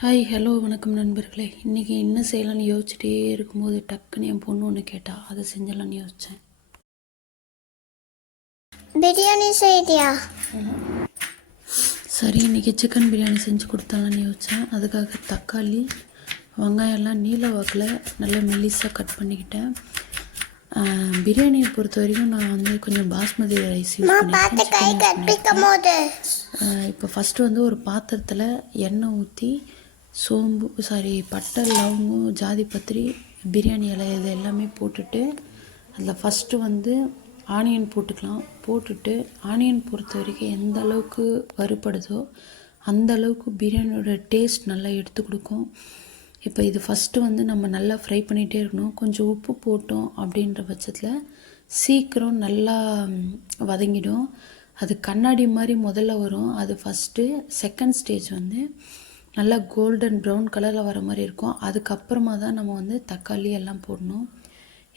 Hi hello வணக்கம் நண்பர்களே. இன்றைக்கி என்ன செய்யலான்னு யோசிச்சுட்டே இருக்கும்போது டக்குன்னு என் பொண்ணு ஒன்று கேட்டால் அதை செஞ்சலான்னு யோசித்தேன். பிரியாணி செய்தியா? சரி, இன்றைக்கி சிக்கன் பிரியாணி செஞ்சு கொடுத்தாலான்னு யோசித்தேன். அதுக்காக தக்காளி வெங்காயம்லாம் நீல வாக்கில் நல்லா மெல்லிஸாக கட் பண்ணிக்கிட்டேன். பிரியாணியை பொறுத்த வரைக்கும் நான் வந்து கொஞ்சம் பாஸ்மதி ரைஸ் யூஸ் பண்ணியிருக்கேன். இப்போ ஃபஸ்ட்டு வந்து ஒரு பாத்திரத்தில் எண்ணெய் ஊற்றி பட்டை, லவங்கம், ஜாதிபத்திரி, பிரியாணி இலை இது எல்லாமே போட்டுட்டு அதில் ஃபஸ்ட்டு வந்து ஆனியன் போட்டுக்கலாம். போட்டுட்டு ஆனியன் பொறுத்த வரைக்கும் எந்த அளவுக்கு வறுபடுதோ அந்த அளவுக்கு பிரியாணியோட டேஸ்ட் நல்லா எடுத்து கொடுக்கும். இப்போ இது ஃபஸ்ட்டு வந்து நம்ம நல்லா ஃப்ரை பண்ணிகிட்டே இருக்கணும். கொஞ்சம் உப்பு போட்டோம் அப்படின்ற பட்சத்தில் சீக்கிரம் நல்லா வதங்கிடும். அது கண்ணாடி மாதிரி முதல்ல வரும். அது ஃபஸ்ட்டு. செகண்ட் ஸ்டேஜ் வந்து நல்லா கோல்டன் ப்ரௌன் கலரில் வர மாதிரி இருக்கும். அதுக்கப்புறமா தான் நம்ம வந்து தக்காளி எல்லாம் போடணும்.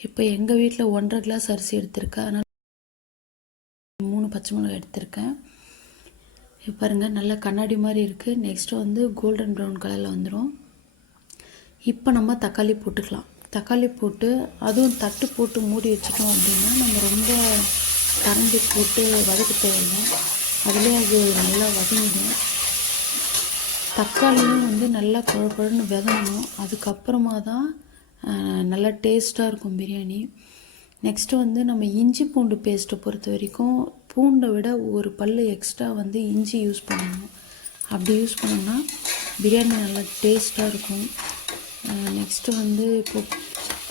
இப்போ எங்கள் வீட்டில் 1.5 கிளாஸ் அரிசி எடுத்திருக்கேன். அதனால் 3 பச்சை மிளகாய் எடுத்திருக்கேன். இப்போ பாருங்கள், நல்லா கண்ணாடி மாதிரி இருக்குது. நெக்ஸ்ட்டு வந்து கோல்டன் ப்ரௌன் கலரில் வந்துடும். இப்போ நம்ம தக்காளி போட்டுக்கலாம். தக்காளி போட்டு அதுவும் தட்டு போட்டு மூடி வச்சுட்டோம் அப்படின்னா நம்ம ரொம்ப கரண்டி போட்டு வதக்க தேவையில்லை. அதிலே அது நல்லா வதங்கிடும். தக்காளியும் வந்து நல்லா குழன்னு வதங்கணும். அதுக்கப்புறமா தான் நல்லா டேஸ்ட்டாக இருக்கும் பிரியாணி. நெக்ஸ்ட்டு வந்து நம்ம இஞ்சி பூண்டு பேஸ்ட்டை பொறுத்த வரைக்கும் பூண்டை விட ஒரு பல் எக்ஸ்ட்ரா வந்து இஞ்சி யூஸ் பண்ணணும். அப்படி யூஸ் பண்ணோம்னா பிரியாணி நல்லா டேஸ்ட்டாக இருக்கும். நெக்ஸ்ட்டு வந்து இப்போ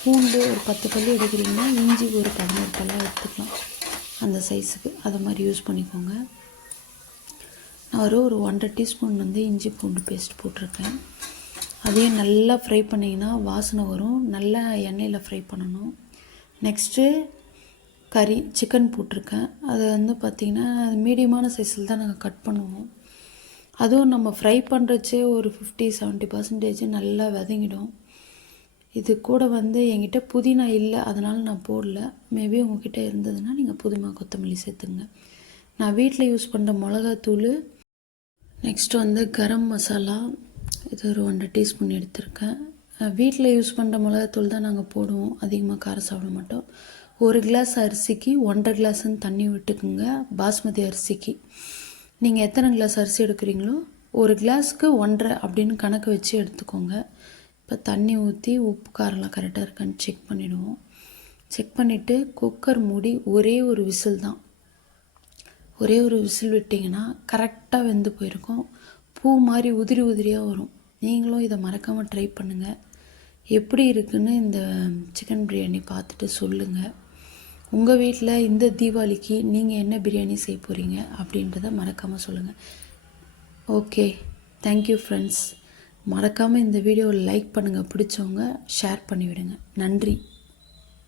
பூண்டு ஒரு 10 பல் எடுக்கிறீங்கன்னா இஞ்சி ஒரு 11 பல்லாக எடுத்துக்கலாம். அந்த சைஸுக்கு அதை மாதிரி யூஸ் பண்ணிக்கோங்க. நான் ஒரு 1.5 டீஸ்பூன் வந்து இஞ்சி பூண்டு பேஸ்ட் போட்டிருக்கேன். அதையும் நல்லா ஃப்ரை பண்ணிங்கன்னா வாசனை வரும். நல்லா எண்ணெயில் ஃப்ரை பண்ணணும். நெக்ஸ்ட்டு சிக்கன் போட்டிருக்கேன். அது வந்து பார்த்திங்கன்னா மீடியமான சைஸில் தான் நாங்கள் கட் பண்ணுவோம். அதுவும் நம்ம ஃப்ரை பண்ணுறச்சே ஒரு 50-70% நல்லா வதங்கிடும். இது கூட வந்து என்கிட்ட புதினா இல்லை, அதனால் நான் போடல. மேபி உங்கள்கிட்ட இருந்ததுன்னா நீங்கள் புதினா கொத்தமல்லி சேர்த்துங்க. நான் வீட்டில் யூஸ் பண்ணுற மிளகாத்தூள், நெக்ஸ்ட்டு வந்து கரம் மசாலா, இது ஒரு 1.5 டீஸ்பூன் எடுத்திருக்கேன். வீட்டில் யூஸ் பண்ணுற மிளகாத்தூள் தான் நாங்கள் போடுவோம். அதிகமாக காரம் சாப்பிட மாட்டோம். 1 கிளாஸ் அரிசிக்கு 1.5 கிளாஸ்ன்னு தண்ணி விட்டுக்குங்க. பாஸ்மதி அரிசிக்கு நீங்கள் எத்தனை கிளாஸ் அரிசி எடுக்கிறீங்களோ 1 கிளாஸ்க்கு 1.5 அப்படின்னு கணக்கு வச்சு எடுத்துக்கோங்க. இப்போ தண்ணி ஊற்றி உப்பு காரெல்லாம் கரெக்டாக இருக்கான்னு செக் பண்ணிவிடுவோம். செக் பண்ணிவிட்டு குக்கர் மூடி ஒரே ஒரு விசில் தான். ஒரே ஒரு விசில் விட்டிங்கன்னா கரெக்டாக வெந்து போயிருக்கும். பூ மாதிரி உதிரி உதிரியாக வரும். நீங்களும் இதை மறக்காமல் ட்ரை பண்ணுங்கள். எப்படி இருக்குன்னு இந்த சிக்கன் பிரியாணி பார்த்துட்டு சொல்லுங்கள். உங்கள் வீட்டில் இந்த தீபாவளிக்கு நீங்கள் என்ன பிரியாணி செய்ய போகிறீங்க அப்படின்றத மறக்காமல் சொல்லுங்கள். Okay, thank you friends. மறக்காமல் இந்த வீடியோவை லைக் பண்ணுங்கள். பிடிச்சவங்க ஷேர் பண்ணிவிடுங்க. நன்றி.